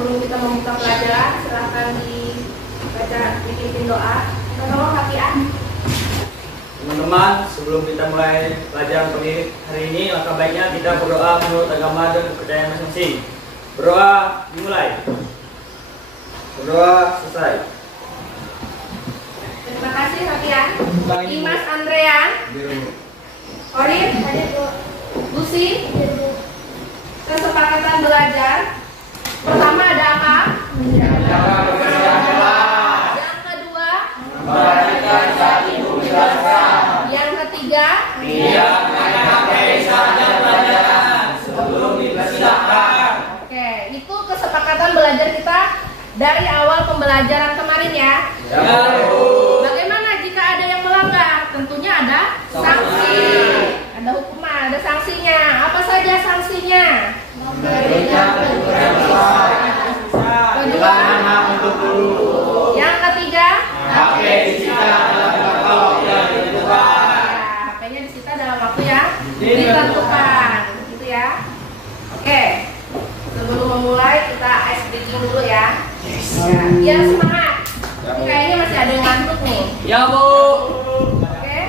sebelum kita membuka pelajaran, silahkan dibaca, bikin doa. Tolong Hafiah. Teman-teman, sebelum kita mulai pelajaran hari ini, langkah baiknya kita berdoa menurut agama dan kepercayaan masing-masing. Berdoa dimulai. Berdoa selesai. Terima kasih Hafiah. Dimas Andrean. Orin. Lucy. Kesepakatan belajar. Pertama ada apa? Yang kedua, memperhatikan saat ibu menjelaskan. yang ketiga, Tidak main HP saat jam pelajaran sebelum dipersilakan. oke, itu kesepakatan belajar kita dari awal pembelajaran kemarin ya. Ya, Bu. Bagaimana jika ada yang melanggar? Tentunya ada sanksi. Ada hukuman, ada sanksinya. Apa saja sanksinya? Memberikan teguran besar. Kedua, untuk guru. yang ketiga, HP disita dalam jangka waktu yang ditentukan. HP-nya disita dalam waktu yang ditentukan, gitu ya. Oke, sebelum memulai kita ice breaking dulu ya. Ya, semangat. Ini kayaknya masih ada yang ngantuk nih. Ya, Bu. Oke.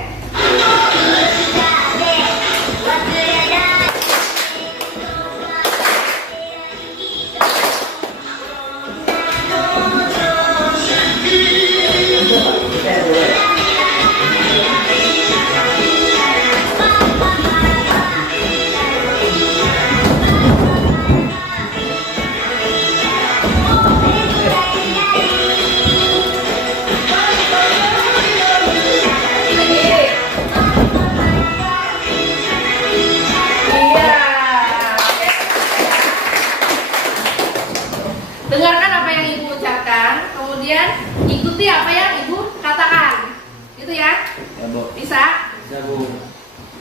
Dengarkan apa yang Ibu ucapkan, kemudian ikuti apa yang Ibu katakan. Gitu ya? Ya, Bu. Bisa? Ya, Bu.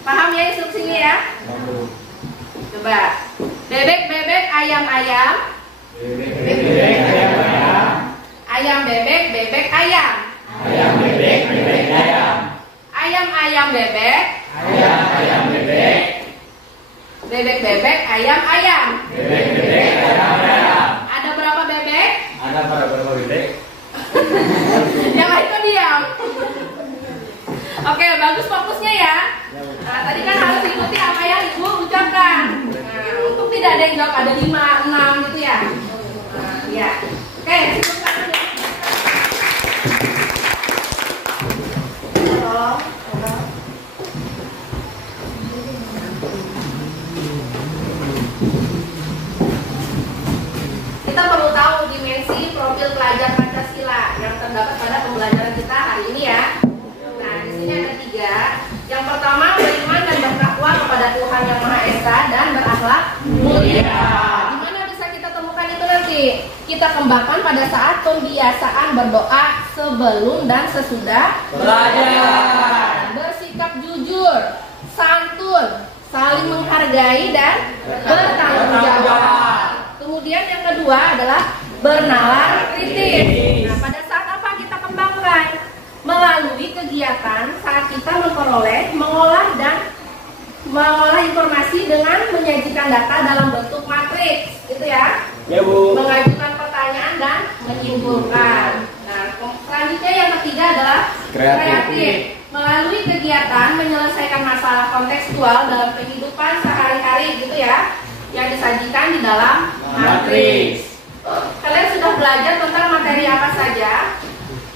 Paham ya instruksinya ya? Ya, Bu. Coba. Bebek-bebek, ayam-ayam. Bebek, ayam, ayam. Ayam bebek, bebek ayam. Ayam bebek, bebek ayam. Ayam-ayam bebek. Ayam, ayam bebek. Bebek-bebek, ayam-ayam. Bebek, bebek, ayam, ayam. Ada berapa bebek? Ada berapa bebek? Yang lain kok diam. Oke, bagus fokusnya ya. Nah, tadi kan harus ikuti apa yang Ibu ucapkan. Nah, untuk tidak ada yang jawab ada 5, 6 gitu ya. Nah, ya. Oke, sebutkan dulu. Tolong. Kita perlu tahu dimensi profil pelajar Pancasila yang terdapat pada pembelajaran kita hari ini ya. Nah, di sini ada 3. Yang pertama, beriman dan bertakwa kepada Tuhan Yang Maha Esa dan berakhlak mulia. Di mana bisa kita temukan itu nanti? Kita kembangkan pada saat pembiasaan berdoa sebelum dan sesudah Belajar. Bersikap jujur, santun, saling menghargai dan bertanggung jawab. Kemudian yang kedua adalah bernalar kritis. Nah, pada saat apa kita kembangkan? Melalui kegiatan saat kita memperoleh, mengolah informasi dengan menyajikan data dalam bentuk matriks, gitu ya. Ya, Bu. Mengajukan pertanyaan dan menyimpulkan. Nah, selanjutnya yang ketiga adalah kreatif. Melalui kegiatan menyelesaikan masalah kontekstual dalam kehidupan sehari-hari, gitu ya, yang disajikan di dalam matriks. Kalian sudah belajar tentang materi apa saja?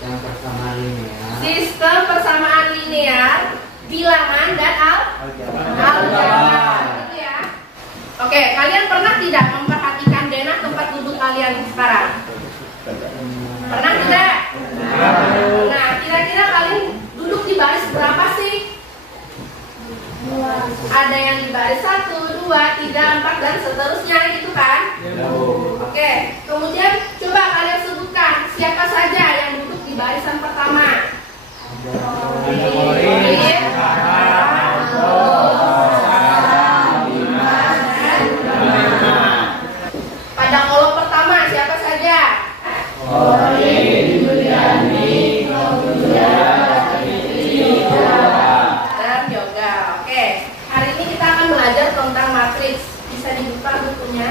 Yang pertama linear. Sistem persamaan linear, bilangan dan aljabar, gitu ya. Oke, kalian pernah tidak memperhatikan denah tempat duduk kalian sekarang? Pernah tidak? Nah, kira-kira kalian duduk di baris berapa sih? Ada yang di baris 1, 2, 3, 4 dan seterusnya, gitu kan? Oke, kemudian coba kalian sebutkan siapa saja yang duduk di barisan pertama. Pada kolom pertama siapa saja? Dan yoga. Oke, 5 bukunya.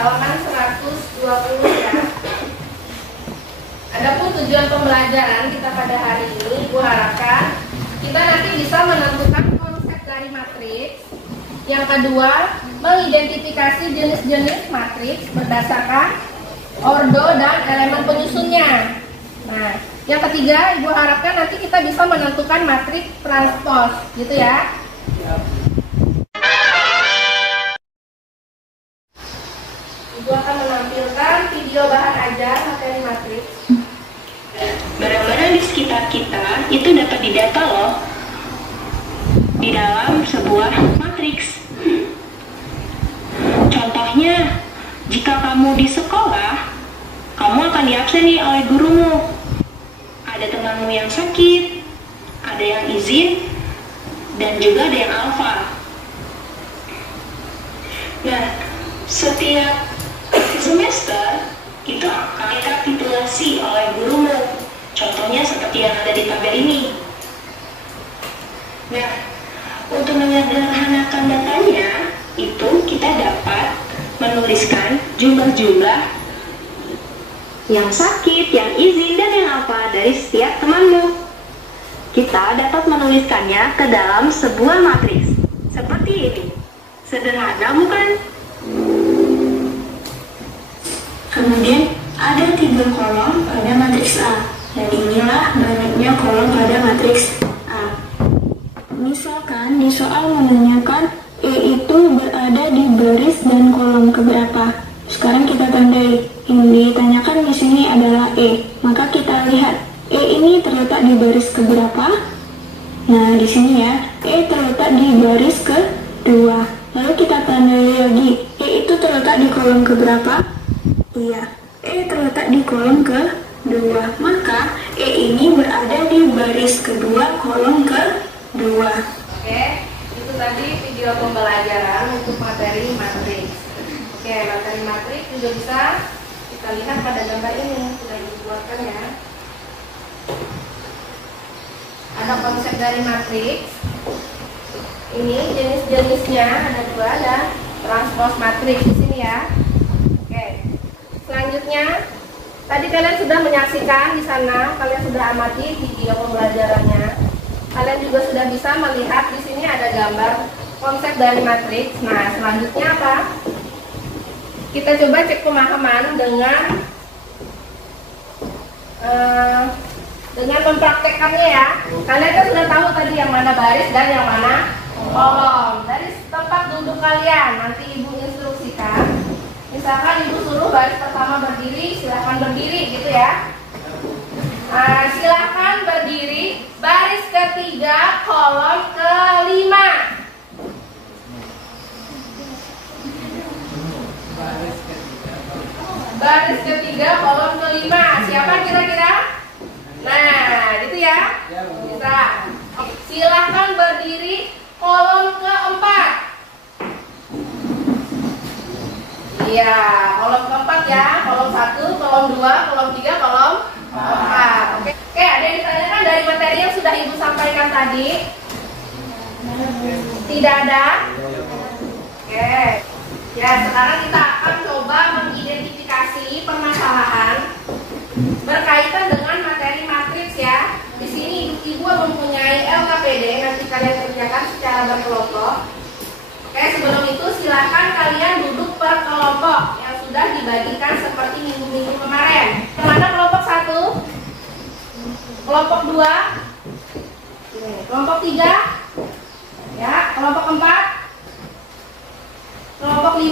halaman 120 ya. Adapun tujuan pembelajaran kita pada hari ini, Ibu harapkan kita nanti bisa menentukan konsep dari matriks. Yang kedua, mengidentifikasi jenis-jenis matriks berdasarkan ordo dan elemen penyusunnya. Nah, yang ketiga, Ibu harapkan nanti kita bisa menentukan matriks transpose, gitu ya. Ibu akan menampilkan video bahan ajar materi matriks. Barang-barang di sekitar kita itu dapat didata loh di dalam sebuah matriks. Contohnya, jika kamu di sekolah, kamu akan diabseni oleh gurumu. Ada temanmu yang sakit, ada yang izin, dan juga ada yang alfa. Nah, setiap semester itu akan rekapitulasi oleh gurumu. Contohnya seperti yang ada di tabel ini. Nah, untuk menyederhanakan datanya, itu kita dapat menuliskan jumlah-jumlah yang sakit, yang izin, dan yang alfa dari setiap temanmu. Kita dapat menuliskannya ke dalam sebuah matriks seperti ini. Sederhana bukan? Kemudian ada 3 kolom pada matriks A, dan inilah banyaknya kolom pada matriks A. Misalkan di soal menanyakan E itu berada di baris dan kolom keberapa. Sekarang kita tandai. Yang ditanyakan di sini adalah E. Maka kita lihat E ini terletak di baris keberapa. Nah, di sini ya, E terletak di baris kedua. Lalu kita tandai lagi, E itu terletak di kolom keberapa? Iya, E terletak di kolom kedua. Maka E ini berada di baris kedua, kolom kedua. Oke, itu tadi video pembelajaran untuk materi matriks. Oke, materi matriks juga bisa kita lihat pada gambar ini, sudah dibuatkan ya. Ada konsep dari matriks. Ini jenis-jenisnya ada 2, ada transpose matriks di sini ya. Oke. Selanjutnya, tadi kalian sudah menyaksikan di sana, kalian sudah amati video pembelajarannya. Kalian juga sudah bisa melihat di sini ada gambar konsep dari matriks. Nah, selanjutnya apa? Kita coba cek pemahaman dengan mempraktekkannya ya. Kalian kan sudah tahu tadi yang mana baris dan yang mana kolom. Dari tempat duduk kalian nanti ibu instruksikan. Misalkan ibu suruh baris pertama berdiri, silahkan berdiri gitu ya. Silahkan berdiri baris ketiga kolom kelima. Baris ketiga kolom kelima. Siapa kira-kira? Nah, gitu ya. Bisa. Silahkan berdiri kolom keempat. Iya, kolom keempat ya. Kolom 1, kolom 2, kolom 3, kolom 4. Oke, ada yang ditanyakan dari materi yang sudah ibu sampaikan tadi? Tidak ada? Oke. Ya, sekarang kita akan coba mengidentifikasi permasalahan berkaitan dengan materi matriks ya. Di sini ibu mempunyai LKPD, nanti kalian kerjakan secara berkelompok. Oke, sebelum itu silakan kalian duduk per kelompok yang sudah dibagikan seperti minggu-minggu kemarin. Kemana kelompok 1? Kelompok 2? Kelompok 3? Ya, kelompok 4? Kelompok 5?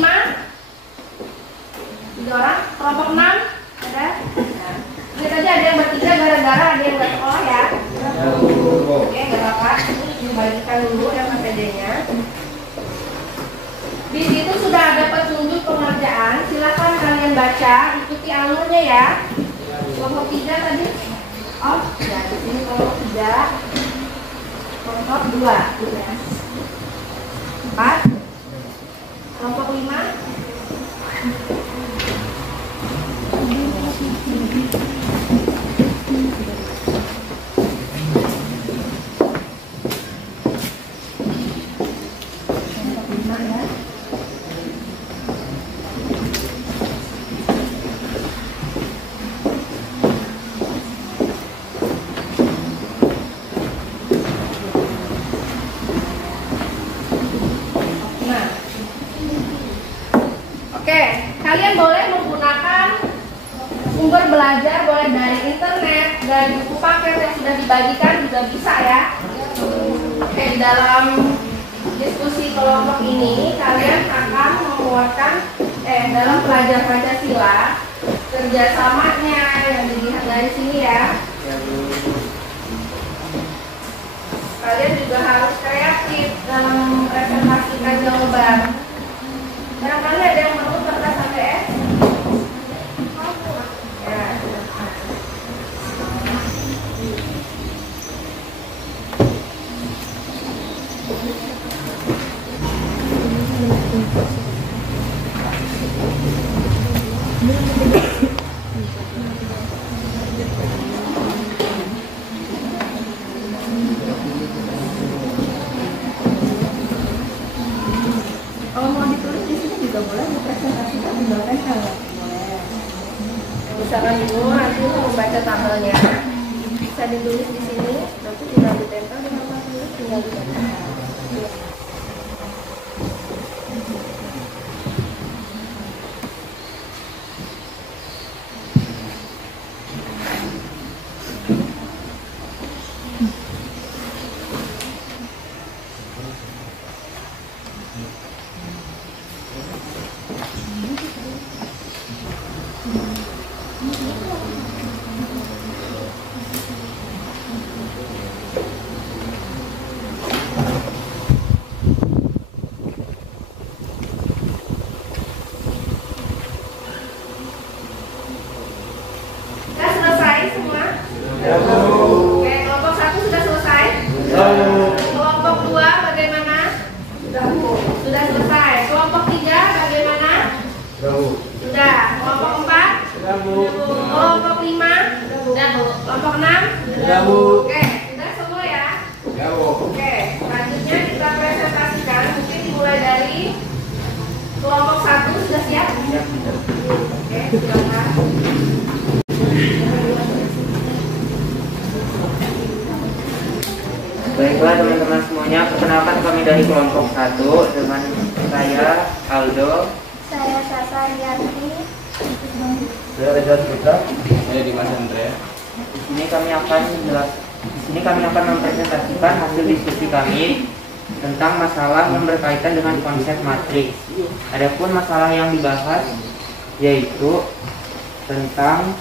3 orang? Kelompok 6? Ada? Ini tadi ada yang bertiga gara-gara ada yang nggak sekolah ya. Oke, nggak apa-apa. Ini dibagikan dulu LKPD-nya. Di situ sudah ada petunjuk pengerjaan. Silakan kalian baca, ikuti alurnya ya. Kelompok 3 tadi. Oh, ya di sini kelompok 3. Kelompok 2 gitu ya. 4. Kelompok 5. Oke, kalian boleh menggunakan sumber belajar, boleh dari internet, dari buku paket yang sudah dibagikan juga bisa ya. Oke, di dalam diskusi kelompok ini kalian akan menguatkan dalam pelajar Pancasila kerjasamanya yang dilihat dari sini ya. Kalian juga harus kreatif dalam mempresentasikan jawaban. Barangkali ada yang perlu kertas HPS? Ya. Kalau mau ditulis di sini juga boleh, dipresentasikan di belakang boleh. Misalkan ibu nanti membaca tabelnya, bisa ditulis di sini, nanti tinggal ditempel di tempat tulis, tinggal ditempel. Sudah selesai semua? Oke, kelompok 1 sudah selesai? Kelompok 2 bagaimana? Sudah selesai. Kelompok 3 bagaimana? Sudah. Kelompok 4? Kelompok 5? Sudah, Bu. Kelompok 6? Oke, sudah semua ya? Oke, selanjutnya kita presentasikan. Mungkin dimulai dari kelompok 1 sudah siap? Oke, silakan. Baiklah teman-teman semuanya, perkenalkan kami dari kelompok 1 dengan saya Aldo, Saya Sasa Rianti. Saya Reza Putra. Saya Dimas Andre. Di sini kami akan mempresentasikan hasil diskusi kami tentang masalah yang berkaitan dengan konsep matriks. Adapun masalah yang dibahas yaitu tentang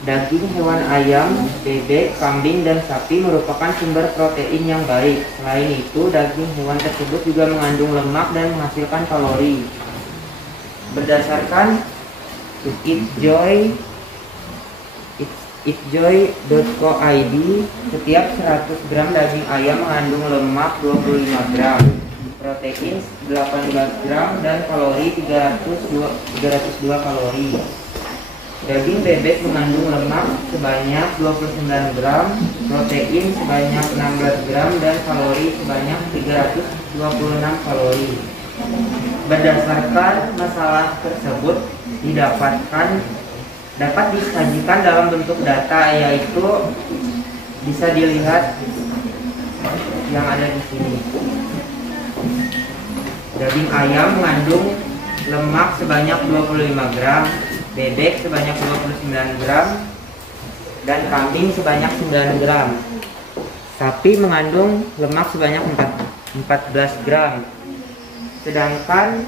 daging hewan ayam, bebek, kambing, dan sapi merupakan sumber protein yang baik. Selain itu, daging hewan tersebut juga mengandung lemak dan menghasilkan kalori. Berdasarkan eatjoy.co.id, setiap 100 gram daging ayam mengandung lemak 25 gram, protein 18 gram, dan kalori 302 kalori. Daging bebek mengandung lemak sebanyak 29 gram, protein sebanyak 16 gram, dan kalori sebanyak 326 kalori. Berdasarkan masalah tersebut dapat disajikan dalam bentuk data, yaitu bisa dilihat yang ada di sini. Daging ayam mengandung lemak sebanyak 25 gram, bebek sebanyak 29 gram, dan kambing sebanyak 9 gram. Sapi mengandung lemak sebanyak 14 gram. Sedangkan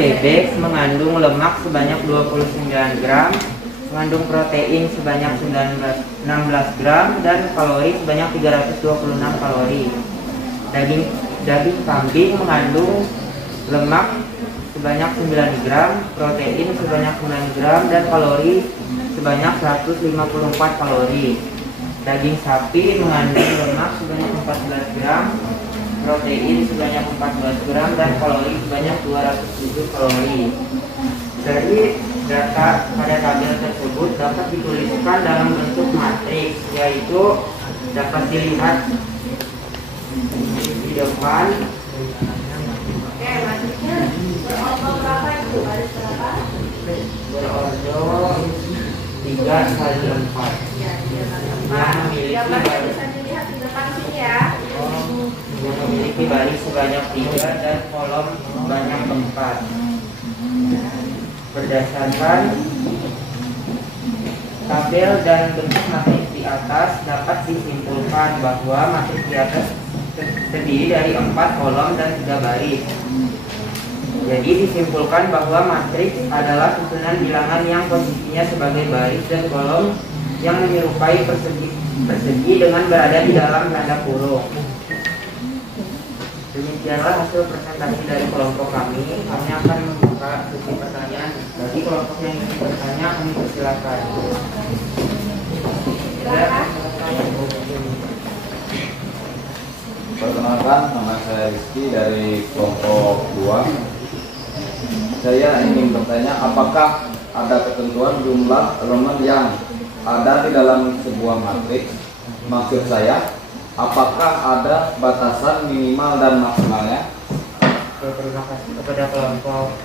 bebek mengandung lemak sebanyak 29 gram, mengandung protein sebanyak 16 gram, dan kalori sebanyak 326 kalori. Daging kambing mengandung lemak sebanyak 9 gram, protein sebanyak 9 gram, dan kalori sebanyak 154 kalori. Daging sapi mengandung lemak sebanyak 14 gram, protein sebanyak 14 gram, dan kalori sebanyak 207 kalori. Dari data pada tabel tersebut dapat dituliskan dalam bentuk matriks, yaitu dapat dilihat di depan. Oke, maksudnya berordo berapa itu? Baris berapa? Berordo 3 kali 4. Ya, 3 kali 4. Yang memiliki Gambarnya bisa dilihat di depan sini ya. yang memiliki memiliki baris sebanyak 3 dan kolom sebanyak 4. Berdasarkan tabel dan bentuk matriks di atas, dapat disimpulkan bahwa matriks di atas terdiri dari 4 kolom dan 3 baris. Jadi disimpulkan bahwa matriks adalah susunan bilangan yang posisinya sebagai baris dan kolom yang menyerupai persegi dengan berada di dalam tanda kurung. Demikianlah hasil presentasi dari kelompok kami. Kami akan membuka sesi pertanyaan. Bagi kelompok yang ingin bertanya, kami persilakan. Perkenalkan, nama saya Rizky dari kelompok 2. Saya ingin bertanya, apakah ada ketentuan jumlah elemen yang ada di dalam sebuah matriks? Maksud saya, apakah ada batasan minimal dan maksimalnya? Terima kasih kepada kelompok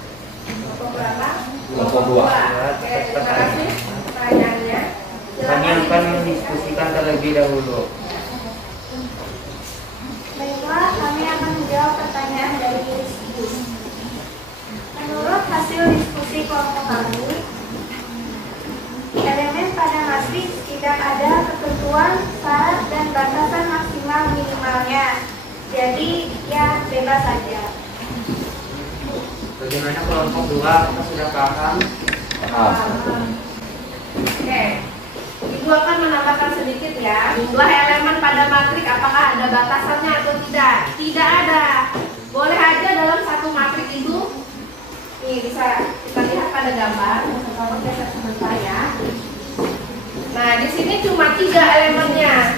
berapa? Kelompok 2. Oke, terima kasih pertanyaannya. Kami akan mendiskusikan terlebih dahulu. Baiklah, kami akan menjawab pertanyaan dari Rizky. Menurut hasil diskusi kelompok kami, elemen pada matriks tidak ada ketentuan, syarat, dan batasan maksimal minimalnya. Jadi, ya bebas saja. Bagaimana kelompok 2? Kita sudah paham? Oke, Ibu akan menambahkan sedikit ya. Jumlah elemen pada matriks apakah ada batasannya atau tidak? Tidak ada. Boleh aja dalam satu matriks itu. Nih bisa kita lihat pada gambar. Geser sebentar ya. Nah di sini cuma 3 elemennya.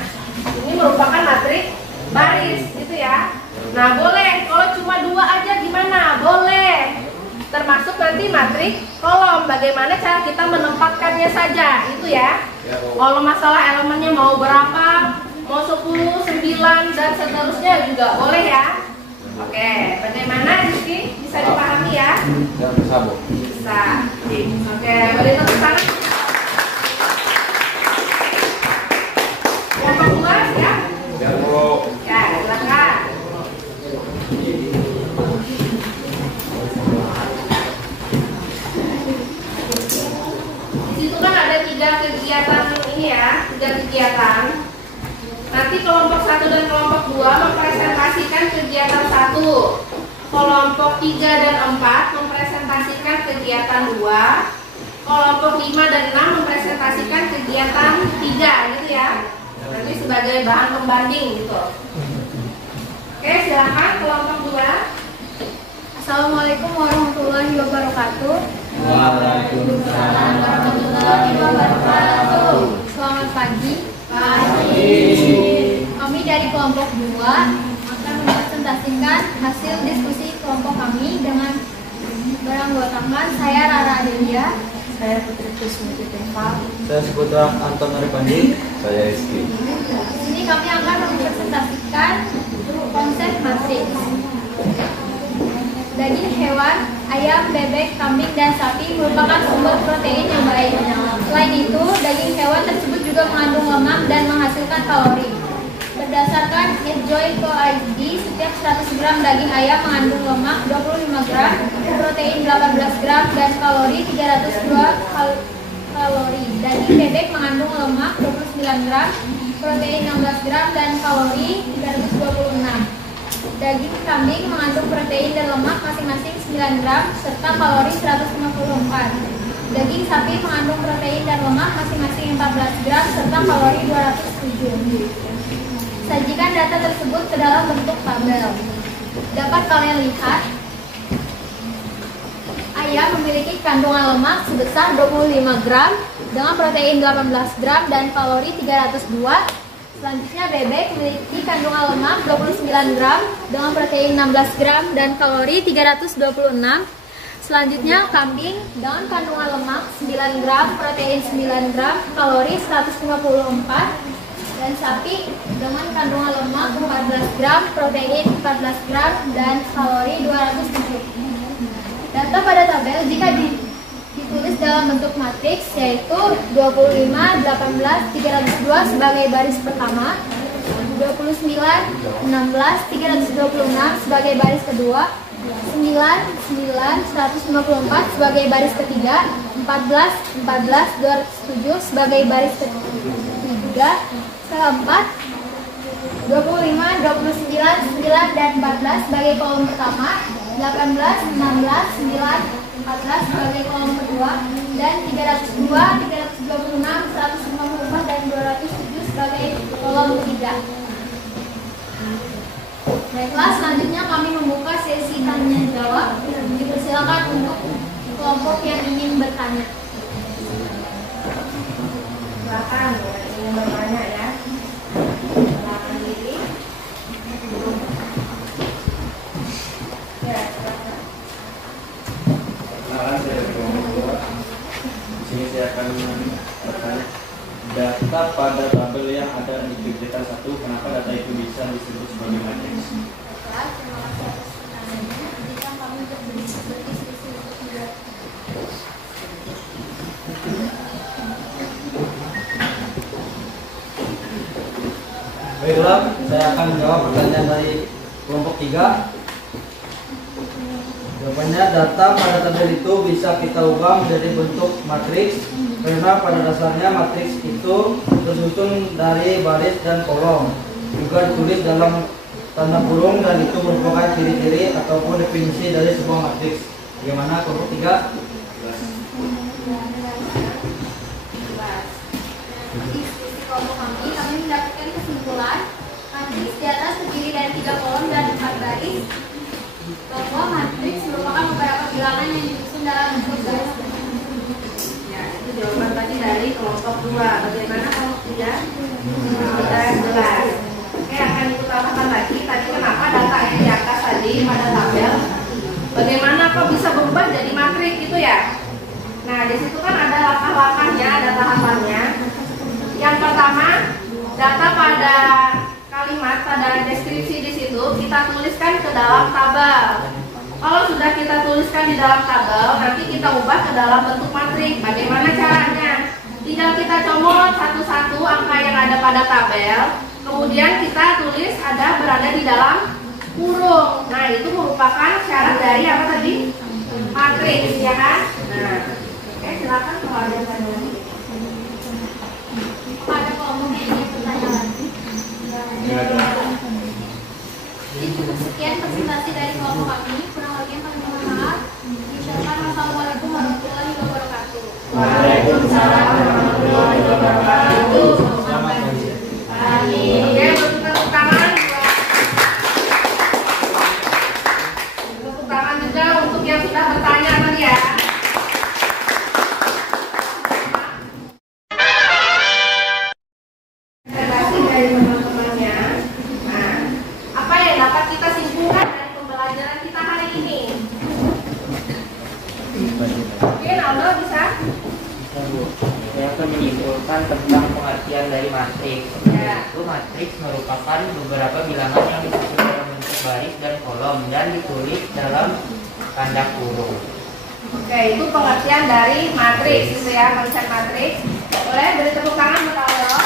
Ini merupakan matriks baris, gitu ya. Nah boleh. Kalau cuma 2 aja gimana? Boleh. Termasuk nanti matriks kolom. Bagaimana cara kita menempatkannya saja, itu ya. Kalau masalah elemennya mau berapa, mau 10, 9 dan seterusnya juga boleh ya. Oke, bagaimana Rizky? Bisa dipahami ya? Ya, bisa, Bu. Bisa. Oke, boleh tepuk tangan. Kelompok 2 ya? Ya, Bu. Ya, silakan. Di situ kan ada 3 kegiatan ini ya, 3 kegiatan. Nanti kelompok 1 dan kelompok 2 mempresentasikan kegiatan 1. Kelompok 3 dan 4 mempresentasikan kegiatan 2. Kelompok 5 dan 6 mempresentasikan kegiatan 3, gitu ya. Nanti sebagai bahan pembanding gitu. Oke, silakan kelompok 2. Assalamualaikum warahmatullahi wabarakatuh. Waalaikumsalam warahmatullahi wabarakatuh. Selamat pagi. Kami dari kelompok 2 akan mempresentasikan hasil diskusi kelompok kami dengan beranggotakan saya Rara Adelia, Saya Putri Kusmiti Teva. Saya Seputra Anton Arifandi. Saya Rizky. Di sini kami akan mempresentasikan konsep matriks. Daging hewan, ayam, bebek, kambing, dan sapi merupakan sumber protein yang baik. Selain itu, daging hewan tersebut juga mengandung lemak dan menghasilkan kalori. Berdasarkan Enjoy.id, setiap 100 gram daging ayam mengandung lemak 25 gram, protein 18 gram, dan kalori 302 kalori. Daging bebek mengandung lemak 29 gram, protein 16 gram, dan kalori 326. Daging kambing mengandung protein dan lemak masing-masing 9 gram serta kalori 154. Daging sapi mengandung protein dan lemak masing-masing 14 gram serta kalori 207. Sajikan data tersebut ke dalam bentuk tabel. Dapat kalian lihat, ayam memiliki kandungan lemak sebesar 25 gram dengan protein 18 gram dan kalori 302. Selanjutnya bebek memiliki kandungan lemak 29 gram dengan protein 16 gram dan kalori 326. Selanjutnya kambing dengan kandungan lemak 9 gram, protein 9 gram, kalori 154. Dan sapi dengan kandungan lemak 14 gram, protein 14 gram, dan kalori 207. Data pada tabel jika ditulis dalam bentuk matriks yaitu 25, 18, 302 sebagai baris pertama, 29, 16, 326 sebagai baris kedua, 9, 154 sebagai baris ketiga, 14, 207 sebagai baris ketiga, keempat, 25, 29, 9, dan 14 sebagai kolom pertama, 18, 16, 9, 14 sebagai kolom kedua, dan 302, 326, 154, dan 207 sebagai kolom ketiga. Baiklah, selanjutnya kami membuka sesi tanya jawab. Dipersilakan untuk kelompok yang ingin bertanya. Silakan yang ingin bertanya ya. Silakan diri. Ya, silakan. Kenalan, saya dari kelompok 2. Di sini saya akan bertanya, data pada tabel yang ada di Bibliotek 1, kenapa data itu bisa disebut sebagai matriks? Baiklah, terima kasih atas pertanyaannya. Izinkan kami untuk berdiskusi untuk menjawab. Baiklah, saya akan menjawab pertanyaan dari kelompok 3. Jawabannya, data pada tabel itu bisa kita ubah menjadi bentuk matriks karena pada dasarnya matriks itu tersusun dari baris dan kolom, juga ditulis dalam tanda kurung, dan itu merupakan ciri-ciri ataupun definisi dari sebuah matriks. Bagaimana kelompok 3? Diskusi kelompok kami mendapatkan kesimpulan matriks di atas terdiri dari 3 kolom dan 4 baris, bahwa matriks merupakan beberapa bilangan yang disusun dalam bentuk garis. Ya, itu jawaban tadi dari kelompok 2. Bagaimana kelompok 3? Sudah jelas. Oke, akan ikut tambahkan lagi. Tadi kenapa data yang di atas tadi pada tabel, bagaimana kok bisa berubah jadi matriks gitu ya? Nah, di situ kan ada langkah-langkahnya, ada tahapannya. Yang pertama, data pada kalimat, pada deskripsi di situ kita tuliskan ke dalam tabel. Kalau sudah kita tuliskan di dalam tabel, nanti kita ubah ke dalam bentuk matriks. Bagaimana caranya? Tinggal kita comot satu-satu angka yang ada pada tabel, kemudian kita tulis ada berada di dalam kurung. Nah, itu merupakan syarat dari apa tadi? Matriks, ya kan? Nah, oke, silakan kalau ada yang tanya. Pada kelompok yang ingin bertanya lagi. Jadi cukup sekian presentasi dari kelompok kami. Kurang lebih kami mohon maaf. Ucapkan wassalamualaikum warahmatullahi wabarakatuh. Waalaikumsalam warahmatullahi wabarakatuh. Amin. Oke, bertepuk tangan. Bertepuk tangan juga untuk yang sudah bertanya tadi ya. Terima dari teman-temannya. Nah, apa yang dapat kita simpulkan dari pembelajaran kita hari ini? Oke, Naldo bisa? Saya akan menyimpulkan tentang pengertian dari matriks. Ya. Yaitu matriks merupakan beberapa bilangan yang disusun dalam bentuk baris dan kolom dan ditulis dalam tanda kurung. Oke, itu pengertian dari matriks, gitu ya, konsep matriks. Boleh beri tepuk tangan buat Aldo.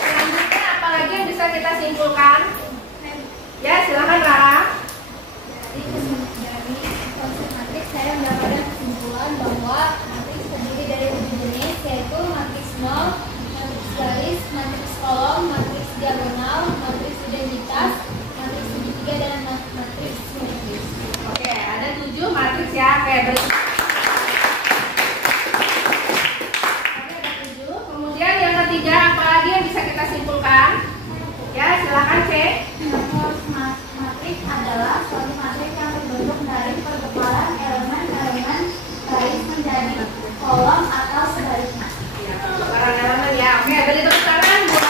Selanjutnya, apalagi yang bisa kita simpulkan? Ya, silakan Rara. Dari konsep matriks saya mendapatkan kesimpulan bahwa matriks terdiri dari 7 jenis, yaitu matriks nol, matriks garis, matriks kolom, matriks diagonal, matriks identitas, matriks segitiga, dan matriks simetris. Oke, ada 7 matriks ya. Oke, beri. Oke, ada 7. Kemudian yang ketiga, apalagi yang bisa kita simpulkan? Ya, silakan cek. Matriks adalah suatu matriks yang terbentuk dari perkepalan elemen-elemen baris menjadi kolom atau sebaliknya. Ya, pertukaran elemen ya. Oke, beri tepuk tangan buat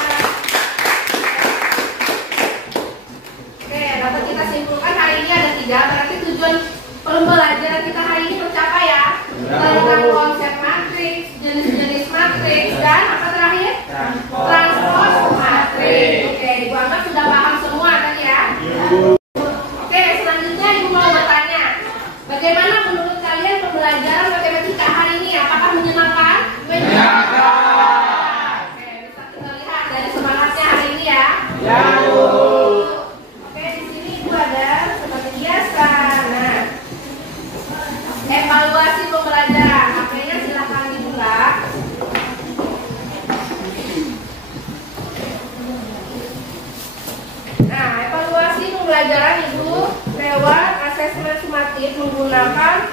pembelajaran Ibu lewat asesmen sumatif menggunakan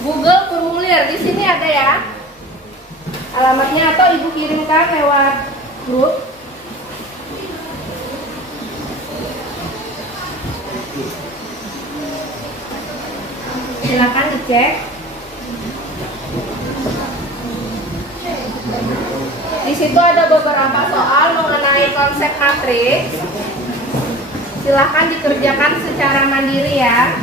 Google Formulir. Di sini ada ya alamatnya, atau Ibu kirimkan lewat grup. Silakan dicek. Di situ ada beberapa soal mengenai konsep matriks. Silahkan dikerjakan secara mandiri ya.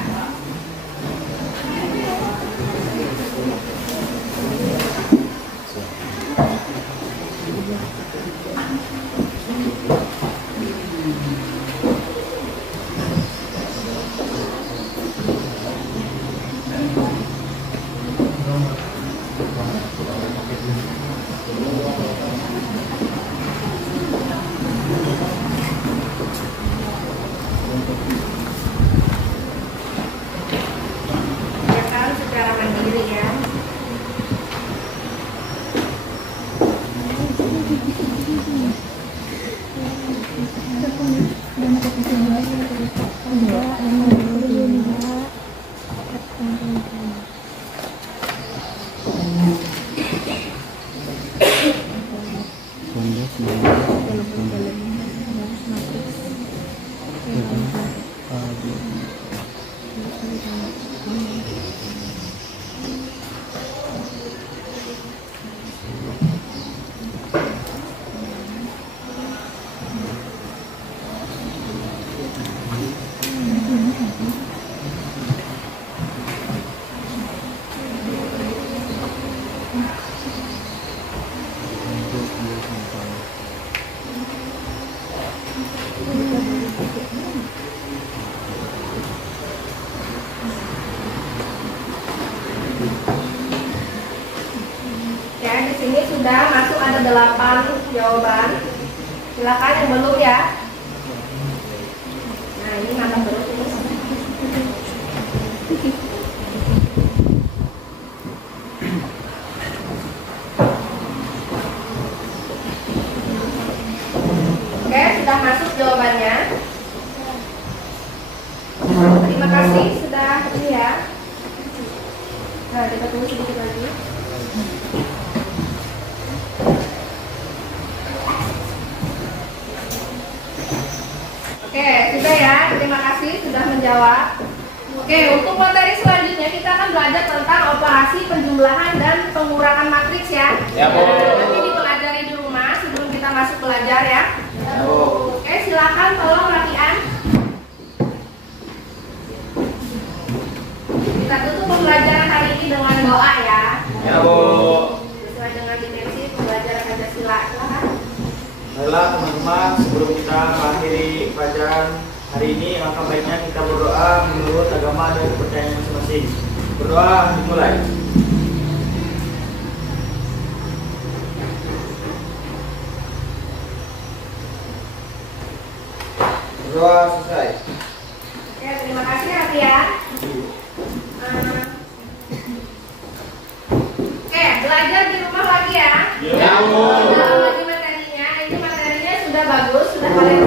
Kerjakan secara mandiri ya. Ya, di sini sudah masuk ada 8 jawaban. Silakan yang belum ya. Nah, ini mana belum ini? Oke, sudah masuk jawabannya. Terima kasih sudah ini ya. Nah, kita tunggu sedikit lagi. Oke, sudah ya. Terima kasih sudah menjawab. Oke, untuk materi selanjutnya kita akan belajar tentang operasi penjumlahan dan pengurangan matriks ya. Ya, Bu. Nanti dipelajari di rumah sebelum kita masuk belajar ya. Ya, Bu. Oke, silakan tolong latihan. Kita tutup pembelajaran hari ini dengan doa ya. Ya, Bu. Sesuai dengan dimensi pembelajaran Pancasila. Silakan. Baiklah teman-teman, sebelum kita mengakhiri pelajaran hari ini, maka baiknya kita berdoa menurut agama dan kepercayaan masing-masing. Berdoa dimulai. Berdoa selesai. Oke, terima kasih Hati ya. Oke, belajar di rumah lagi ya. Ya, Bu. Dalam lagi materinya, ini materinya sudah bagus, sudah kalian